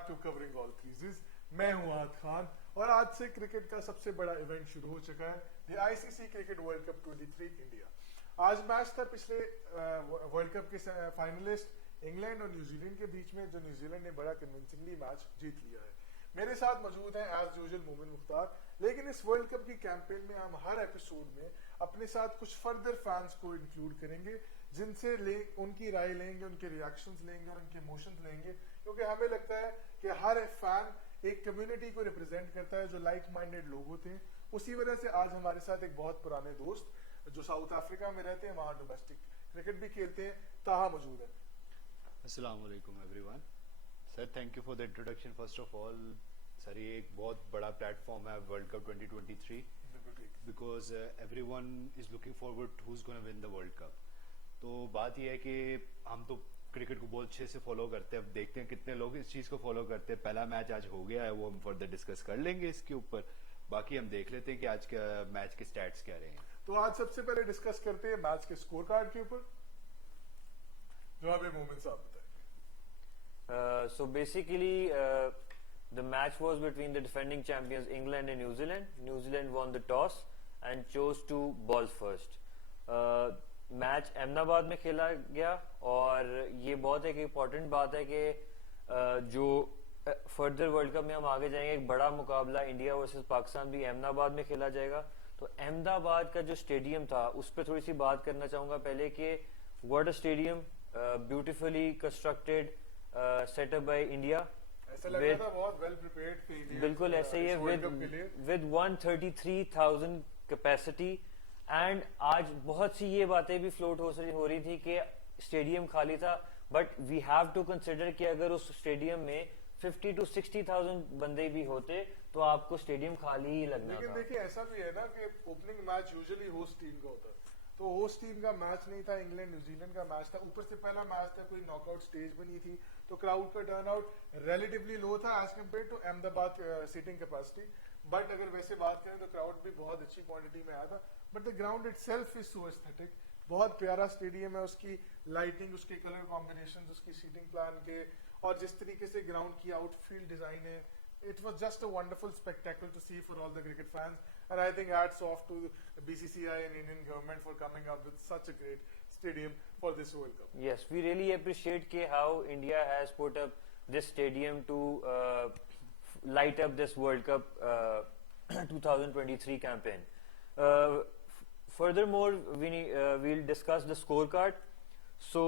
Back to covering all creases. मैं हूं आद खान और आज से क्रिकेट का सबसे बड़ा इवेंट शुरू हो चुका है, the ICC cricket world cup 23 India. आज मैच था पिछले वर्ल्ड कप के फाइनलिस्ट इंग्लैंड और न्यूजीलैंड के बीच में, जो न्यूजीलैंड ने बड़ा कन्विंसिंगली मैच जीत लिया है। मेरे साथ मौजूद हैं एज यूजुअल मोमिन मुख्तार। लेकिन इस वर्ल्ड कप की कैंपेन में हम हर एपिसोड में अपने साथ कुछ फर्दर फैंस को इंक्लूड करेंगे, जिनसे उनकी राय लेंगे, उनके रिएक्शंस लेंगे और उनके इमोशंस लेंगे, क्योंकि हमें लगता है कि हर फैन एक कम्युनिटी को रिप्रेजेंट करता है जो लाइक माइंडेड लोग होते हैं। उसी वजह से आज हमारे साथ एक बहुत पुराने दोस्त जो साउथ अफ्रीका में रहते हैं, वहां डोमेस्टिक क्रिकेट भी खेलते हैं, ताहा मौजूद है। अस्सलाम वालेकुम everyone. Sir thank you for the introduction. First of all sir, ये एक बहुत बड़ा प्लेटफॉर्म है world cup 2023, because everyone is looking forward who is gonna win the world cup. तो बात यह है कि हम तो क्रिकेट को बहुत अच्छे से फॉलो करते हैं। अब देखते हैं कितने लोग इस चीज को फॉलो करते हैं। पहला मैच आज हो गया है, वो हम फर्दर डिस्कस कर लेंगे इसके ऊपर। बाकी हम देख लेते हैं कि आज का मैच के स्टैट्स क्या रहे हैं। तो आज सबसे पहले डिस्कस करते हैं मैच के स्कोर कार्ड के ऊपर, जो अभी मोमिन साहब बताएंगे। So basically, the match was between the defending champions England and New Zealand. New Zealand won the toss and chose to ball first. Match Ahmedabad में खेला गया और ये बहुत एक इम्पोर्टेंट बात है कि जो फर्दर वर्ल्ड कप में हम आगे जाएंगे, एक बड़ा मुकाबला इंडिया वर्सेस पाकिस्तान भी अहमदाबाद में खेला जाएगा। तो अहमदाबाद का जो स्टेडियम था उस पर थोड़ी सी बात करना चाहूंगा पहले कि what a stadium, beautifully constructed, set up by India. ऐसा लग रहा था बहुत वेल प्रिपेयर्ड। बिल्कुल ऐसे ही है, विद 133,000 कैपेसिटी। एंड आज बहुत सी ये बातें भी फ्लोट हो रही थी कि स्टेडियम खाली था, but we have to consider कि अगर उस स्टेडियम में 50 to 60,000 बंदे भी होते तो आपको स्टेडियम खाली ही लगना था। लेकिन देखिए ऐसा भी है ना कि opening match usually host team का होता है, तो होस्ट टीम का मैच नहीं था, इंग्लैंड न्यूजीलैंड का मैच था। ऊपर से पहला मैच था, कोई नॉकआउट स्टेज भी नहीं थी, तो क्राउड का टर्नआउट रिलेटिवली लो था as compare to Ahmedabad seating capacity. But अगर वैसे बात करें तो क्राउड भी बहुत अच्छी क्वांटिटी में आया था। But the ground itself is so aesthetic. बहुत प्यारा स्टेडियम है, उसकी लाइटिंग, उसके कलर कॉम्बिनेशन, उसकी सीटिंग प्लान के, और जिस तरीके से ग्राउंड की आउटफील्ड डिजाइन है, it was just a wonderful spectacle to see for all the cricket fans, and I think hats off to BCCI and Indian government for coming up with such a great stadium for this World Cup. Yes, we really appreciate how India has put up this stadium to light up this World Cup 2023 campaign. Furthermore, we'll discuss the scorecard. So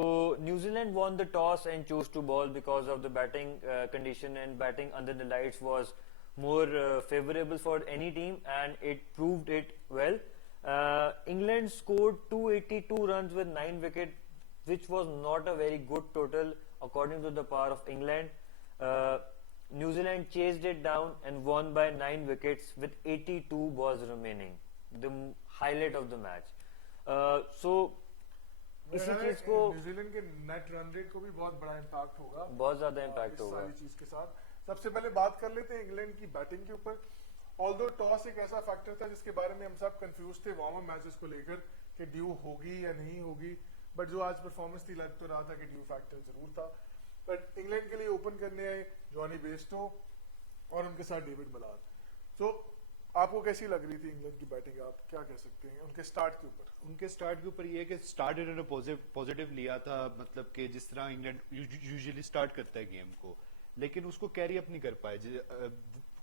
New Zealand won the toss and chose to ball because of the batting condition, and batting under the lights was more favorable for any team, and it proved it well. England scored 282 runs with 9 wickets, which was not a very good total according to the power of England. New Zealand chased it down and won by 9 wickets with 82 balls remaining, the highlight of the match. So इसी चीज को New Zealand के net run rate को भी बहुत बड़ा impact होगा, बहुत ज्यादा इम्पैक्ट होगा सारी चीज के साथ। सबसे पहले बात कर लेते हैं इंग्लैंड की बैटिंग के ऊपर। ऑल्दो टॉस एक ऐसा फैक्टर था जिसके बारे में हम सब कंफ्यूज थे वार्म अप मैचेस को लेकर कि ड्यू होगी या नहीं होगी, बट जो आज परफॉर्मेंस थी लग तो रहा था कि ड्यू फैक्टर जरूर था। बट इंग्लैंड के लिए ओपन करने आए जॉनी बेस्टो और उनके साथ डेविड मलार। तो आपको कैसी लग रही थी इंग्लैंड की बैटिंग, आप क्या कह सकते हैं उनके स्टार्ट के ऊपर? उनके स्टार्ट के ऊपर ये है कि स्टार्ट इन्होंने पॉजिटिव लिया था, मतलब कि जिस तरह इंग्लैंड यूजुअली स्टार्ट करता है गेम को, लेकिन उसको कैरी अप नहीं कर पाए।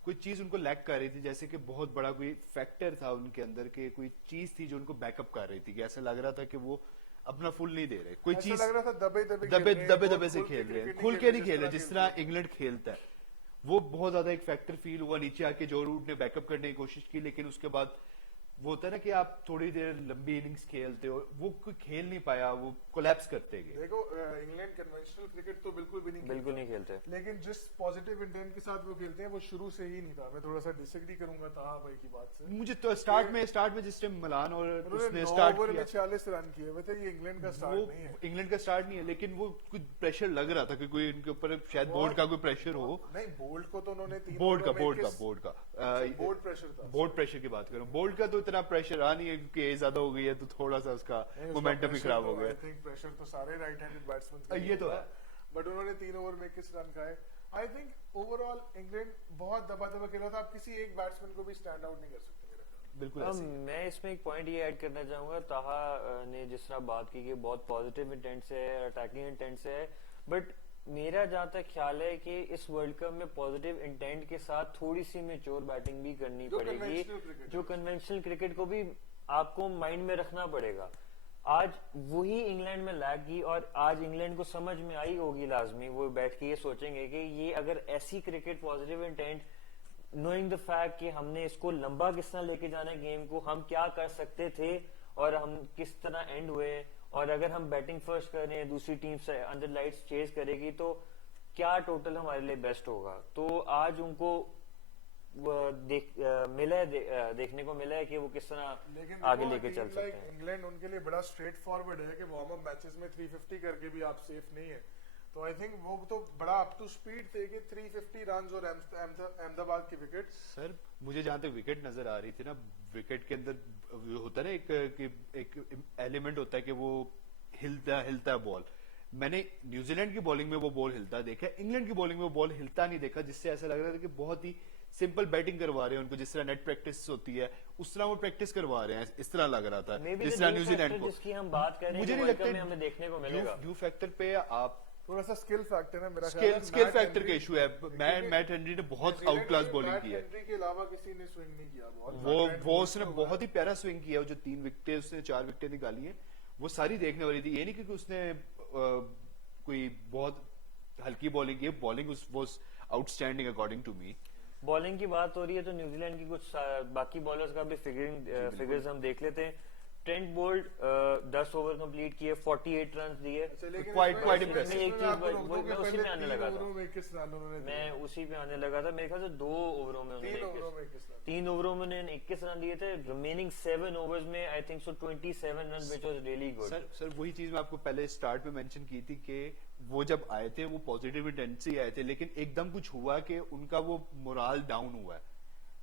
कोई चीज उनको लैक कर रही थी, जैसे कि बहुत बड़ा कोई फैक्टर था उनके अंदर के, कोई चीज थी जो उनको बैकअप कर रही थी, कि ऐसा लग रहा था कि वो अपना फुल नहीं दे रहे, कोई चीज लग रहा था दबे से खेल रहे हैं, खुल के नहीं खेल रहे जिस तरह इंग्लैंड खेलता है। वो बहुत ज्यादा एक फैक्टर फील हुआ। नीचे आके जो रूट ने बैकअप करने की कोशिश की, लेकिन उसके बाद वो होता है ना कि आप थोड़ी देर लंबी इनिंग्स खेलते हो, वो कोई खेल नहीं पाया, वो कोलैप्स करते गए। देखो इंग्लैंड कन्वेंशनल क्रिकेट तो बिल्कुल भी नहीं खेलते, लेकिन जिस पॉजिटिव इंटेंट के साथ वो खेलते हैं वो शुरू से ही नहीं था। मैं थोड़ा सा डिसएग्री करूंगा ताहा भाई की बात से। मुझे तो स्टार्ट में जिस टाइम मलान और उसने स्टार्ट किया 46 रन किए हुए थे, ये इंग्लैंड का स्टार्ट नहीं है। इंग्लैंड का स्टार्ट नहीं है, लेकिन वो कुछ प्रेशर लग रहा था कि कोई इनके ऊपर शायद बोर्ड का कोई प्रेशर हो। नहीं, बोल्ट को तो उन्होंने बोर्ड प्रेशर की बात करूं, बोल्ट का तो इतना प्रेशर आ नहीं है क्योंकि एज ज्यादा हो गई है, तो थोड़ा सा उसका मोमेंटम ही खराब हो गया। आई थिंक प्रेशर तो सारे राइट हैंडेड बैट्समैन ये तो है, बट उन्होंने 3 ओवर में 21 रन खाए आई थिंक ओवरऑल इंग्लैंड बहुत दबा दबा खेल रहा था, आप किसी एक बैट्समैन को भी स्टैंड आउट नहीं कर सकते मेरे ख्याल में। बिल्कुल ऐसे ही है। मैं इसमें एक पॉइंट ये ऐड करना चाहूंगा, ताहा ने जिस तरह बात की कि बहुत पॉजिटिव इंटेंट से है, अटैकिंग इंटेंट से है, बट मेरा जहां तक ख्याल है कि इस वर्ल्ड कप में पॉजिटिव इंटेंट के साथ थोड़ी सी मेच्योर बैटिंग भी करनी जो पड़ेगी, conventional cricket जो है। कन्वेंशनल क्रिकेट को भी आपको माइंड में रखना पड़ेगा। आज वही इंग्लैंड में लैग की, और आज इंग्लैंड को समझ में आई होगी लाजमी, वो बैठ के ये सोचेंगे कि ये अगर ऐसी cricket positive intent, knowing the fact कि हमने इसको लंबा किस तरह लेके जाना है गेम को, हम क्या कर सकते थे और हम किस तरह एंड हुए, और अगर हम बैटिंग फर्स्ट कर रहे हैं, दूसरी टीम से अंडर लाइट्स चेज करेगी, तो क्या टोटल हमारे लिए बेस्ट होगा। तो आज उनको देखने को मिला है कि वो किस तरह लेकिन आगे लेके चल सकते हैं। इंग्लैंड उनके लिए बड़ा स्ट्रेट फॉरवर्ड है कि वार्म अप मैचेस में 350 करके भी आप सेफ नहीं है, तो आई थिंक वो तो बड़ा अप टू स्पीड थे कि 350 रन और अहमदाबाद की विकेट। सर मुझे जहां तक विकेट नजर आ रही थी ना, विकेट के अंदर वो होता है ना एक एलिमेंट होता है कि वो हिलता है बॉल। मैंने न्यूजीलैंड की बॉलिंग में वो बॉल हिलता देखा, इंग्लैंड की बॉलिंग में वो बॉल हिलता नहीं देखा, जिससे ऐसा लग रहा था कि बहुत ही सिंपल बैटिंग करवा रहे हैं उनको, जिस तरह नेट प्रैक्टिस होती है उस तरह वो प्रैक्टिस करवा रहे हैं, इस तरह लग रहा था Maybe जिस the तरह new न्यूजीलैंड factor को। जिसकी हम बात कर रहे हैं, मुझे जो नहीं World Cup लगता में हमें देखने को मिलेगा। ड्यू फैक्टर पे आप थोड़ा सा स्किल फैक्टर है मेरा ख्याल है। स्किल मैट फैक्टर का हेनरी- इशू है। मैट हेनरी ने बहुत न्यूजीलैंड आउट क्लास में बॉलिंग मैट की है। हेनरी के अलावा किसी ने स्विंग नहीं किया बॉल। वो उसने बहुत ही प्यारा स्विंग किया, जो 3 विकेटें उसने 4 विकेटें निकाली हैं, वो सारी देखने वाली थी। ये नहीं कि उसने कोई बहुत हल्की बॉलिंग की, bowling was outstanding according to me. Bowling की बात हो रही है तो न्यूजीलैंड की कुछ बाकी बॉलर्स का भी फिगर्स हम देख लेते हैं। ट्रेंट बोल्ट 10 ओवर कंप्लीट किए, 48 रन दिए। Quite impressive। मैं एक चीज मैं उसी में आने लगा था, में 21 रन उन्होंने दिए। मैं उसी पे आने लगा था। मेरे ख्याल से 2 ओवरों में 3 ओवरों उन्होंने में 21 रन। 3 ओवरों में उन्होंने 21 रन दिए थे। रिमेनिंग 7 ओवर्स में I think so 27 run, which was really good. Sir वही चीज मैं आपको पहले स्टार्ट में मेंशन की थी कि वो जब आए थे वो पॉजिटिव इंटेंट से ही आए थे, लेकिन एकदम कुछ हुआ कि उनका वो मोराल डाउन हुआ है,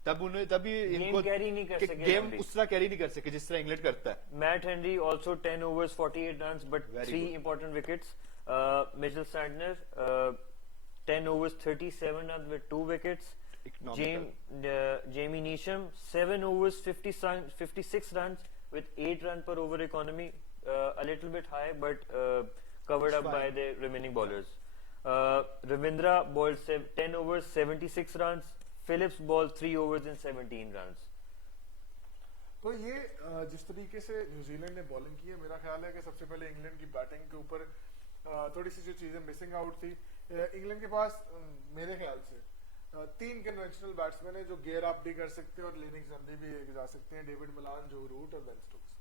तभी इनको कैरी नहीं कर सके, गेम उस तरह कैरी नहीं कर सके जिस तरह इंग्लैंड करता है। Matt Henry also 10 overs, 48 runs, but Very 3 good. important wickets. Mitchell Santner, 10 overs, 37 runs with 2 wickets. Economical. Jamie Neesham, 7 overs, 56 runs with 8 runs per over economy. A little bit high, but covered It's up by fine. the remaining bowlers. Ravindra bowled 10 overs, 76 runs. Phillips bowled 3 overs and 17 runs. तो ये जिस तरीके से New Zealand ने bowling की है, मेरा ख्याल है कि सबसे पहले इंग्लैंड की बैटिंग के ऊपर थोड़ी सी जो चीजें मिसिंग आउट थी। इंग्लैंड के पास मेरे ख्याल से 3 कन्वेंशनल बैट्समैन है जो गियर अप भी कर सकते हैं और लेनिंग जल्दी भी जा सकते हैं, डेविड मिलान, जो रूट और बेन स्टोक्स।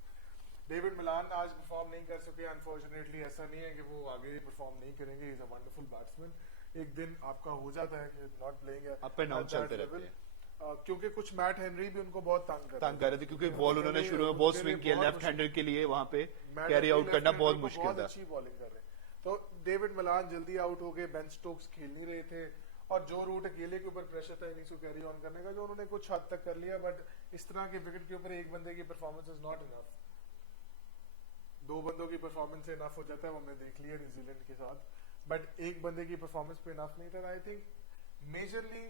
डेविड मिलान आज परफॉर्म नहीं कर सके अनफॉर्चुनेटली, ऐसा नहीं है कि वो आगे परफॉर्म नहीं करेंगे, इज अ वंडरफुल बैट्समैन। एक दिन आपका हो जाता है कि not playing Up and down चलते रहते हैं। क्योंकि कुछ मैट हेनरी भी उनको बहुत तंग कर रहे थे, क्योंकि बॉल उन्होंने शुरू में बहुत स्विंग किया, लेफ्ट हैंडर के लिए वहां पे मैट कैरी आउट हेनरी करना लेफ्ट बहुत हैंडर को मुश्किल था। अच्छी बॉलिंग कर रहे हैं। तो डेविड मिलान जल्दी आउट हो गए, बेन स्टोक्स खेल नहीं रहे थे, और जो रूट अकेले के ऊपर प्रेशर था इनिंग्स को कैरी ऑन करने का, जो उन्होंने कुछ हद तक कर लिया। बट इस तरह के विकेट के ऊपर एक बंदे की परफॉर्मेंस इज नॉट इनफ। 2 बंदों की परफॉर्मेंस से इनफ हो जाता है, वो हमने देख लिया न्यूजीलैंड के साथ, बट एक बंदे की परफॉर्मेंस पे इनफ नहीं था। I think majorly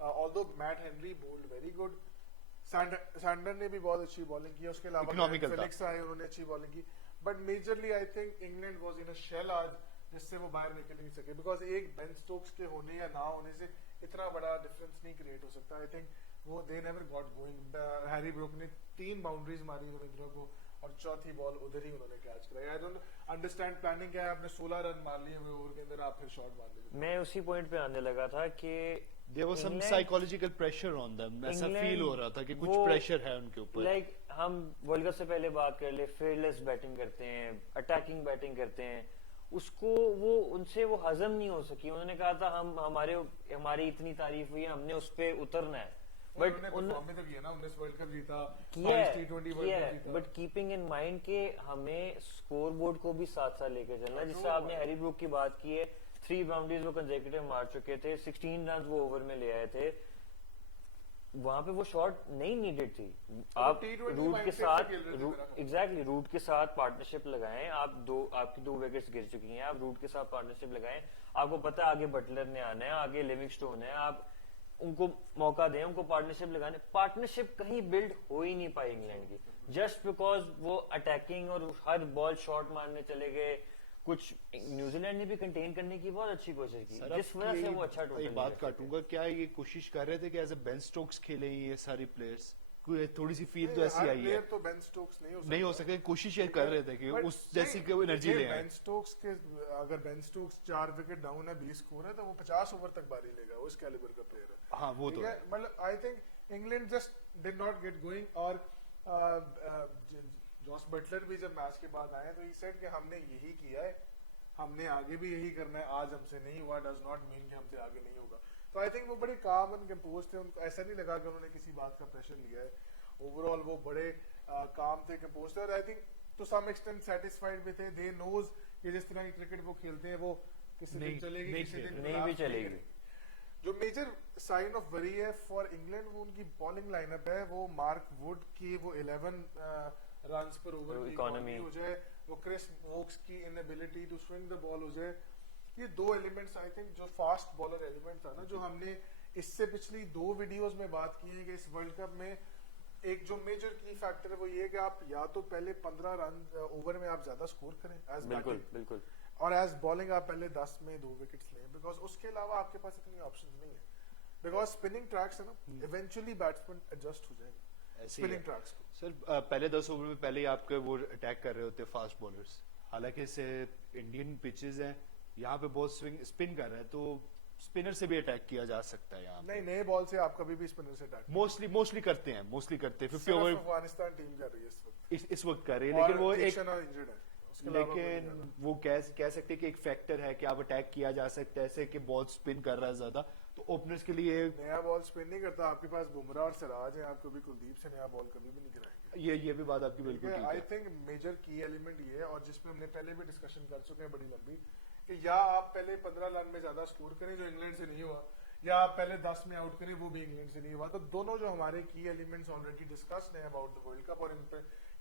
although Matt Henry bold very good, Sander ने भी बहुत अच्छी बॉलिंग की, उसके अलावा Economical था। फेलिक्स आए, उन्होंने अच्छी बॉलिंग की, but majorly I think England was in a shell आज, जिससे वो बाहर निकल नहीं सके। बिकॉज एक बेन स्टोक्स के होने या ना होने से इतना बड़ा डिफरेंस नहीं क्रिएट हो सकता। आई थिंक वो they never got going. Harry Brook ने 3 बाउंड्रीज मारी रविंद्र को, और चौथी बॉल उधर ही उन्होंने कैच कराया। आई डोंट अंडरस्टैंड प्लानिंग क्या है, आपने 16 रन मार लिए हुए ओवर के अंदर, आप फिर शॉट मार लीजिए। मैं उसी पॉइंट पे आने लगा था कि There was some England- psychological pressure on them, ऐसा England फील हो रहा था कि कुछ वो- प्रेशर है उनके ऊपर। लाइक हम वर्ल्ड कप से पहले बात कर ले, फेयरलेस बैटिंग करते हैं, अटैकिंग बैटिंग करते हैं, उसको वो उनसे वो हजम नहीं हो सकी। उन्होंने कहा था हमारी इतनी तारीफ हुई है, हमने उस पे उतरना है, बट उन्होंने परफॉर्म भी तो किया ना, 19 वर्ल्ड कप जीता, किया 5 T20 वर्ल्ड कप जीता। बट कीपिंग इन माइंड के हमें स्कोर बोर्ड को भी साथ साथ लेके चलना है। जिससे आपने हैरी ब्रूक की बात की है, 3 बाउंड्रीज वो कंसेक्यूटिव मार चुके थे, 16 रन वो ओवर में ले आए थे। वहां पे वो शॉट नहीं नीडेड थी। आप T20 रूट के mindset से साथ खेल रहे थे मेरा ख्याल। एग्जैक्टली रूट के साथ पार्टनरशिप लगाएं, आपकी 2 विकेट्स गिर चुकी हैं, आप रूट के साथ पार्टनरशिप लगाएं, आपको पता है आगे बटलर ने आना है, आगे लिविंगस्टोन है, आप उनको मौका दें, उनको पार्टनरशिप लगाने। पार्टनरशिप कहीं बिल्ड हो ही नहीं पाई इंग्लैंड की, जस्ट बिकॉज वो अटैकिंग और हर बॉल शॉट मारने चले गए। कुछ न्यूजीलैंड ने भी कंटेन करने की बहुत अच्छी कोशिश की, सर, जिस वजह से वो अच्छा टोटल एक बात काटूंगा, क्या ये कोशिश कर रहे थे कि एज ए बेन स्टोक्स खेले ये सारे प्लेयर्स? कोई थोड़ी सी फील तो ऐसी आई है, तो बेन स्टोक्स नहीं हो सकता, कोशिश ये कर रहे थे कि But उस जैसी नहीं, कोई एनर्जी ले आए। बेन स्टोक्स के अगर बेन स्टोक्स 4 विकेट डाउन है 20 स्कोर है तो वो 50 ओवर तक बारी लेगा, उस कैलिबर का प्लेयर है। हाँ वो ठीक तो है, मतलब आई think England just did not get going. और जॉस बटलर भी जब मैच के बाद आए तो ही सेड कि हमने यही किया है, हमने आगे भी यही करना है, आज हमसे नहीं हुआ डज नॉट मीन कि हमसे आगे नहीं होगा। तो आई थिंक वो बड़े काम एंड कंपोज थे, उनको ऐसा नहीं लगा कि उन्होंने किसी बात का प्रेशर लिया है। ओवरऑल वो बड़े काम थे, कंपोज थे, और I think to some extent satisfied भी थे। दे नोज कि जिस तरह की क्रिकेट वो खेलते हैं वो किसी दिन नहीं- चलेगी, नहीं किसी दिन खेल- नहीं भी collapse चलेगी। करेगी। जो मेजर साइन ऑफ वरी है फॉर इंग्लैंड वो उनकी बॉलिंग लाइनअप है। वो मार्क वुड की वो 11 रन्स पर ओवर की इकोनॉमी economy हो जाए, वो क्रिस वोक्स की inability to swing the ball हो जाए, ये 2 एलिमेंट्स आई थिंक जो फास्ट बॉलर एलिमेंट था ना, जो हमने इससे पिछली 2 वीडियोस में बात की है कि इस वर्ल्ड कप में एक जो मेजर की फैक्टर है वो ये कि आप या तो पहले 15 रन ओवर में आप ज्यादा स्कोर करें एज बिल्कुल बैटिंग, बिल्कुल, और एज बॉलिंग आप पहले 10 में 2 विकेट्स लें, बिकॉज उसके अलावा आपके पास इतनी ऑप्शंस नहीं है। बिकॉज स्पिनिंग ट्रैक्स है ना, इवेंचुअली बैट्समैन एडजस्ट हो जाएंगे ऐसे ही स्पिनिंग है। ट्रैक्स को। सर पहले 10 ओवर में पहले ही आपके वो अटैक कर रहे होते फास्ट बॉलर्स, हालांकि इसे इंडियन पिचेस हैं, यहाँ पे बहुत स्विंग स्पिन कर रहे हैं, तो स्पिनर से भी अटैक किया जा सकता है यहाँ नहीं, नए बॉल से आप कभी भी स्पिनर से अटैक मोस्टली करते हैं 50 ओवर अफगानिस्तान टीम कर रही है इस वक्त, इस वक्त कर रही है, लेकिन वो एक इंजर्ड है, उसके अलावा कोई नहीं कर लेकिन रहा। वो कह सकते हैं कि एक फैक्टर है कि आप अटैक किया जा सकता है ऐसे कि बॉल स्पिन कर रहा है ज्यादा, तो ओपनर्स के लिए नया बॉल स्पिन नहीं करता, आपके पास बुमराह और सिराज है, आप कभी कुलदीप से नया बॉल कभी भी नहीं गिराएंगे। ये भी बात आपकी बिल्कुल ठीक आई है। थिंक मेजर की एलिमेंट ये है, और जिसमें हमने पहले भी डिस्कशन कर चुके हैं बड़ी लंबी, कि या आप पहले 15 रन में ज्यादा स्कोर करें जो इंग्लैंड से नहीं हुआ, या आप पहले 10 में आउट करें वो भी इंग्लैंड से नहीं हुआ। तो दोनों जो हमारे की एलिमेंट्स ऑलरेडी डिस्कस्ड हैं अबाउट द वर्ल्ड कप और इन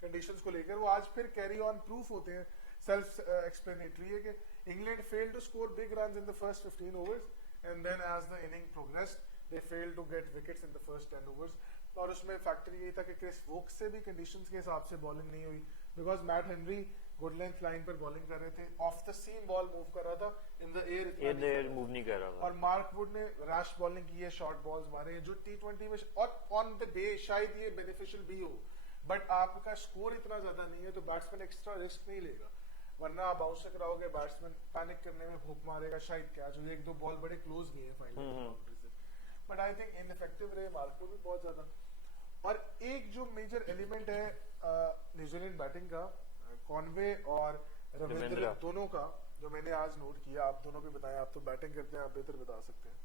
कंडीशंस को लेकर, वो आज फिर कैरी ऑन प्रूफ होते हैं, सेल्फ एक्सप्लेनेटरी है कि England failed to score big runs in the first 15 overs and then as the inning progressed they failed to get wickets in the first 10 overs. और उसमें फैक्टर ये था कि Chris Woakes से भी कंडीशंस के हिसाब से बॉलिंग नहीं हुई, because Matt Henry good length line पर बॉलिंग कर रहे थे, off the seam ball move कर रहा था, इन द एयर मूव नहीं कर रहा था। और मार्क वुड ने रैश बॉलिंग की है, शॉर्ट बॉल्स मारे हैं जो T20 में, और ऑन द डे शायद ये बेनिफिशियल भी हो, बट आपका स्कोर इतना ज्यादा नहीं है तो बैट्समैन एक्स्ट्रा रिस्क नहीं लेगा, वरना आप बाउंस से कराओगे, बैट्समैन पैनिक करने में भूख मारेगा, शायद कैच हो, 1-2 बॉल बड़े क्लोज गए हैं फाइनल बाउंड्री से, बट आई थिंक इनइफेक्टिव रहे मार्क वुड भी बहुत ज्यादा। और एक जो मेजर एलिमेंट है न्यूजीलैंड बैटिंग का, कॉनवे और रविंद्र दोनों का, जो मैंने आज नोट किया, आप दोनों भी बताएं, आप तो बैटिंग करते हैं, आप बेहतर बता सकते हैं,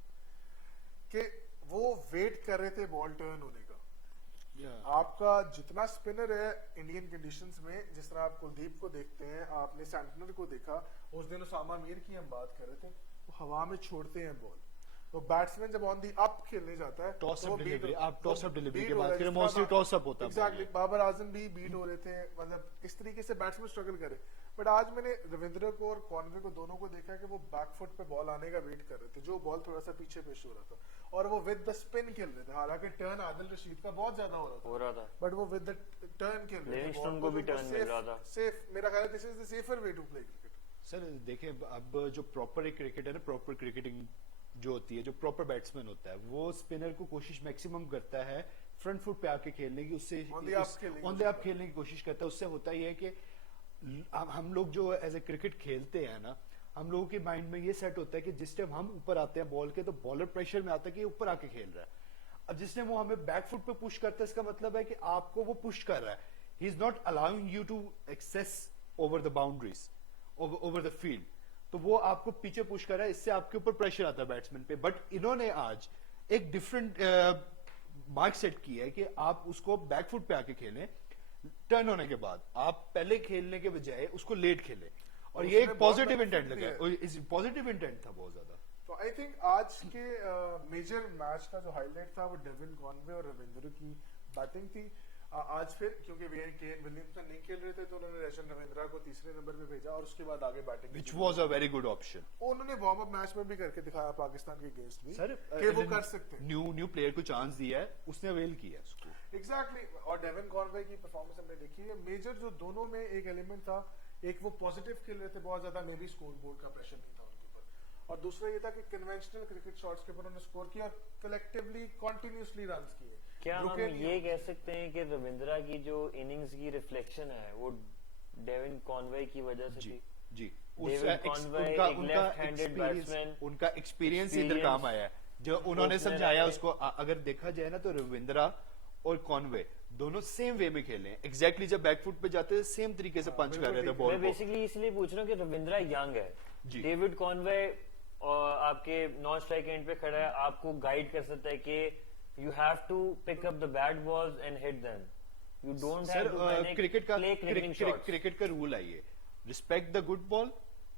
कि वो वेट कर रहे थे बॉल टर्न होने का। आपका जितना स्पिनर है इंडियन कंडीशंस में, जिस तरह आप कुलदीप को देखते हैं, आपने सैंटनर को देखा, उस दिन उसामा मीर की हम बात कर रहे थे, वो हवा में छोड़ते हैं बॉल, तो बैट्समैन जब ऑन दी अप खेलने जाता है, टॉस तो अप वो डिलीवरी, beat- आप टॉस अप डिलीवरी beat की हो बात रहा है, करें, जिस तरह मोस्टली का- टॉस अप होता है। Exactly, बाबर आजम भी बीट हो रहे थे, मतलब इस तरीके से बैट्समैन स्ट्रगल करे, बट आज मैंने रविंद्र को और कॉनवे को दोनों को देखा कि वो बैकफुट पे बॉल आने का वेट कर रहे थे, जो बॉल थोड़ा सा पीछे पेश हो रहा था, और वो विद द स्पिन खेल रहे थे, हालांकि टर्न आदिल रशीद का बहुत ज्यादा हो रहा था, बट वो विद द टर्न खेल रहे थे, लिविंगस्टोन को भी टर्न मिल रहा था, सेफ, मेरा ख्याल है this is the safer way to play cricket. Sir देखिए, अब जो प्रॉपर एक क्रिकेट है ना, प्रॉपर क्रिकेटिंग जो होती है, जो प्रॉपर बैट्समैन होता है, वो स्पिनर को कोशिश मैक्सिमम करता है फ्रंट फुट पे आके खेलने की, उससे On the up खेलने की ऑन द अप खेलने की कोशिश करता है। उससे होता ही है कि हम लोग जो एज ए क्रिकेट खेलते हैं ना, हम लोगों के माइंड में ये सेट होता है कि जिस टाइम हम ऊपर आते हैं बॉल के, तो बॉलर प्रेशर में आता है कि ऊपर आके खेल रहा है। अब जिस टाइम वो हमें बैक फुट पे पुश करता है, इसका मतलब है कि आपको वो पुश कर रहा है, he is not allowing you to access over the boundaries, over the field, तो वो आपको पीछे पुश कर रहा है, इससे आपके ऊपर प्रेशर आता है बैट्समैन पे। बट इन्होंने आज एक डिफरेंट मार्क सेट की है कि आप उसको बैक फुट पे आके खेलें, टर्न होने के बाद आप पहले खेलने के बजाय उसको लेट खेलें, और ये एक पॉजिटिव इंटेंट लगा, पॉजिटिव इंटेंट था बहुत ज्यादा। तो आई थिंक आज के मेजर मैच का जो हाईलाइट था वो डेविन कॉनवे और रविंद्र की बैटिंग थी। आज फिर क्योंकि केन विलियमसन नहीं खेल रहे थे तो उन्होंने रेशन रविंद्रा को तीसरे नंबर पे भेजा और उसके बाद आगे batting which was a very good option. उन्होंने वार्म अप मैच में भी करके दिखाया पाकिस्तान के अगेंस्ट भी सर कि वो कर सकते हैं। न्यू प्लेयर को चांस दिया है, उसने अवेल किया उसको। एग्जैक्टली और डेविन कॉनवे की परफॉर्मेंस हमने देखी है। मेजर जो दोनों में एक एलिमेंट था, एक वो पॉजिटिव खेल रहे थे बहुत ज्यादा, मे बी स्कोर बोर्ड का प्रेशर नहीं था उनके ऊपर, और दूसरा ये था कि कन्वेंशनल क्रिकेट शॉट्स के ऊपर उन्होंने स्कोर किया और कलेक्टिवली कंटिन्यूअसली रन्स किए। क्या हम ये कह सकते हैं कि रविंद्रा की जो इनिंग्स की रिफ्लेक्शन है वो डेविन कॉनवे की वजह से थी? जी, डेविन कॉनवे एक लेफ्ट हैंडेड बैट्समैन, उनका एक्सपीरियंस इधर काम आया है जो उन्होंने समझाया उसको। अगर देखा जाए ना तो रविंद्रा और कॉनवे दोनों सेम वे में खेले हैं एग्जैक्टली। जब बैकफुट पे जाते थे सेम तरीके से पंच कर रहे थे बॉल मैं को। बेसिकली इसलिए पूछ रहा हूँ कि रविंद्रा यंग है, जी। डेविड कॉनवे और आपके नॉन स्ट्राइक एंड पे खड़ा है, आपको गाइड कर सकता है कि you have to pick up the bad balls and hit them. You don't have to cricket का play cricketing shots. क्रिकेट का रूल है ये, respect the good ball,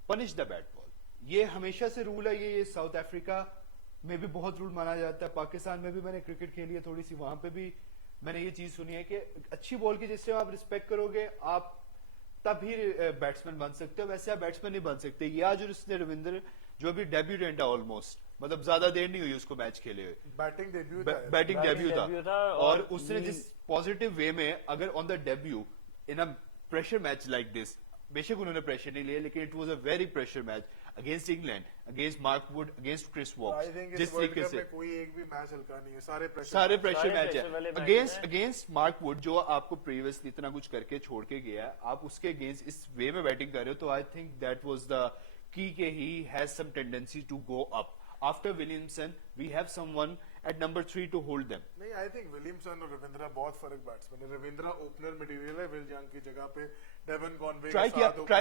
punish the bad ball. ये हमेशा से रूल है। ये साउथ अफ्रीका में भी बहुत रूल माना जाता है, पाकिस्तान में भी मैंने क्रिकेट खेली है थोड़ी सी, वहां पे भी मैंने ये चीज सुनी है कि अच्छी बॉल की जिससे आप रिस्पेक्ट करोगे आप तभी बैट्समैन बन सकते हो, वैसे आप बैट्समैन नहीं बन सकते। ये आज उसने रविंद्र जो अभी डेब्यूटेंट है ऑलमोस्ट, मतलब ज्यादा देर नहीं हुई उसको मैच खेले हुए, batting debut batting debut debut था। था और और उसने जिस पॉजिटिव वे में, अगर on the debut in a pressure match like this, बेशक उन्होंने प्रेशर नहीं लिया लेकिन it was a very pressure match against England, against Mark Wood, against Chris Woakes, जिस तरीके से कोई एक भी मैच हल्का नहीं है, सारे प्रेशर मैच pressure वाले है। match हैं। अगेंस्ट मार्क वुड जो आपको प्रीवियसली इतना कुछ करके छोड़ के गया है, आप उसके अगेंस्ट इस वे में बैटिंग कर रहे हो, तो I think that was the key के he has some tendency to go up. After Williamson we have someone at number 3 to hold them. नहीं, आई थिंक विलियमसन और रविंद्रा बहुत फर्क बैट्समैन है। रविंद्रा ओपनर मटेरियल है, विल यंग की जगह पे डेविन कॉनवे ट्राई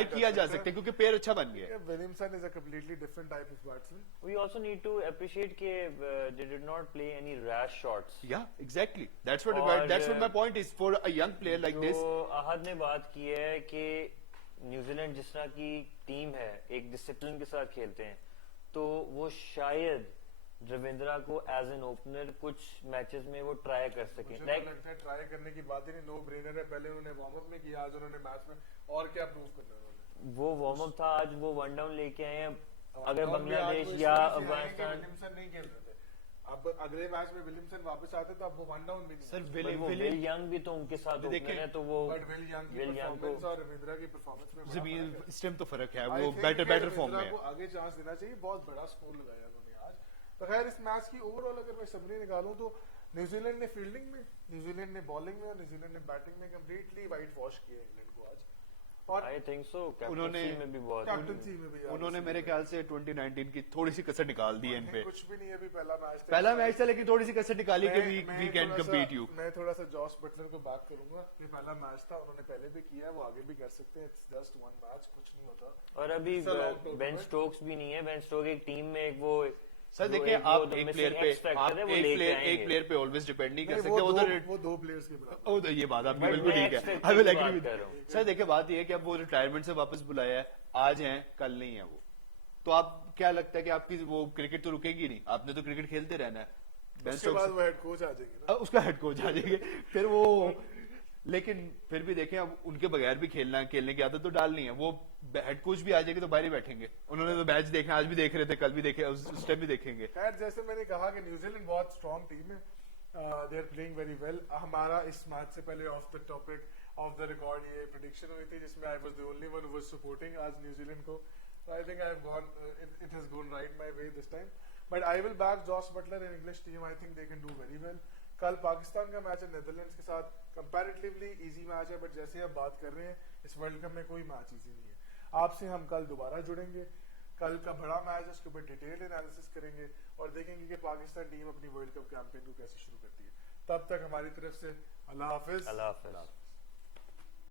किया जा सकता है क्योंकि पेयर अच्छा बन गया। Williamson is a completely different type of batsman. We also need to appreciate कि they did not play any rash shots. Yeah, exactly. That's what और, my point is for a young player like this. जो अहद ने बात की है कि New Zealand जिस तरह की टीम है, एक डिसिप्लिन के साथ खेलते हैं, तो वो शायद रविंद्रा को एज एन ओपनर कुछ मैचेस में वो ट्राई कर सके। मुझे तो लगता है ट्राई करने की बात ही नहीं, नो ब्रेनर है। पहले उन्होंने वार्म अप में किया, आज उन्होंने मैच में और क्या प्रूव करना है उन्होंने। वो वार्म अप था, आज वो वन डाउन लेके आए हैं। अगर और बांग्लादेश भी आज या वो इसलिए आए कि अफगानिस्तान, विलियमसन नहीं खेल रहे थे, अब अगले मैच में विलियमसन वापस आते तो अब वो वन डाउन भी नहीं। सर वो विल यंग भी तो उनके साथ ओपनर है, तो वो बट विल यंग की विल यंग परफॉर्मेंस को और रविंद्रा की परफॉर्मेंस में बड़ा जमीन फर्क है। इस टाइम तो फर्क है, I वो think बेटर कि फॉर्म में रविंद्रा है। को आगे चांस देना चाहिए, बहुत बड़ा स्कोर लगाया उन्होंने आज। तो खैर इस मैच की ओवरऑल अगर मैं समरी निकालूं तो न्यूजीलैंड ने फील्डिंग में, न्यूजीलैंड ने बॉलिंग में और न्यूजीलैंड ने बैटिंग में कंप्लीटली वाइट वॉश किया इंग्लैंड को आज। और आई थिंक सो उन्होंने कैप्टनसी में भी बहुत कैप्टनसी में भी यार उन्होंने उसी मेरे में। ख्याल से 2019 की थोड़ी सी कसर निकाल दी है इन पे। कुछ भी नहीं, अभी पहला मैच पहला मैच था लेकिन थोड़ी सी कसर निकाली कि मैं वी कैन थोड़ा सा- कम्पीट यू। मैं थोड़ा सा जॉस बटलर को बात करूंगा। ये पहला मैच था, उन्होंने पहले भी किया है, वो आगे भी कर सकते हैं। इट्स जस्ट वन मैच, कुछ नहीं होता। और अभी It's a long tournament. Ben Stokes भी नहीं है। बेन स्टोक्स एक टीम में एक वो सर जो देखिए, एक वो आप जो एक missing प्लेयर X पे factor आप है, वो एक लेके प्लेयर आएंगे। पे ऑलवेज डिपेंड नहीं कर नहीं, सकते उधर। वो दो प्लेयर्स के बराबर। ओ, तो ये बात आपकी But बिल्कुल मैं ठीक X है। factor आई विल की एग्री बात विद कर रहा हूँ। सर। देखिए बात ये है कि अब वो रिटायरमेंट से वापस बुलाया है, आज हैं कल नहीं है वो, तो आप क्या लगता है कि आपकी वो क्रिकेट तो रुकेगी नहीं, आपने तो क्रिकेट खेलते रहना है। बेन उसके बाद स्टोक्स वो हेड कोच आ जाएंगे ना। उसका हेड कोच आ जाएंगे फिर वो, लेकिन फिर भी देखें अब उनके बगैर भी खेलने की आदत तो डालनी है। वो हेड कोच भी आ जाएंगे तो बाहर ही बैठेंगे। उन्होंने तो मैच देखना, आज भी देख रहे थे, कल भी देखे, उस टाइम भी देखेंगे। खैर जैसे मैंने कहा कि न्यूजीलैंड बहुत स्ट्रॉन्ग टीम है, they are playing very well. हमारा इस मैच से पहले of the topic of the record ये प्रेडिक्शन हुई थी जिसमें I was the only one who was supporting आज न्यूजीलैंड को। I think I have gone, it has gone right my way this time, but I will back Jos Buttler in English team. I think they can do very well. कल पाकिस्तान का match है Netherlands के साथ, comparatively easy match है, but जैसे हम बात कर रहे हैं इस वर्ल्ड कप में कोई मैच इजी नहीं है। आपसे हम कल दोबारा जुड़ेंगे, कल का बड़ा मैच है उसके ऊपर डिटेल एनालिसिस करेंगे और देखेंगे कि पाकिस्तान टीम अपनी वर्ल्ड कप कैंपेन को कैसे शुरू करती है। तब तक हमारी तरफ से अल्लाह हाफिज। अल्लाह हाफिज।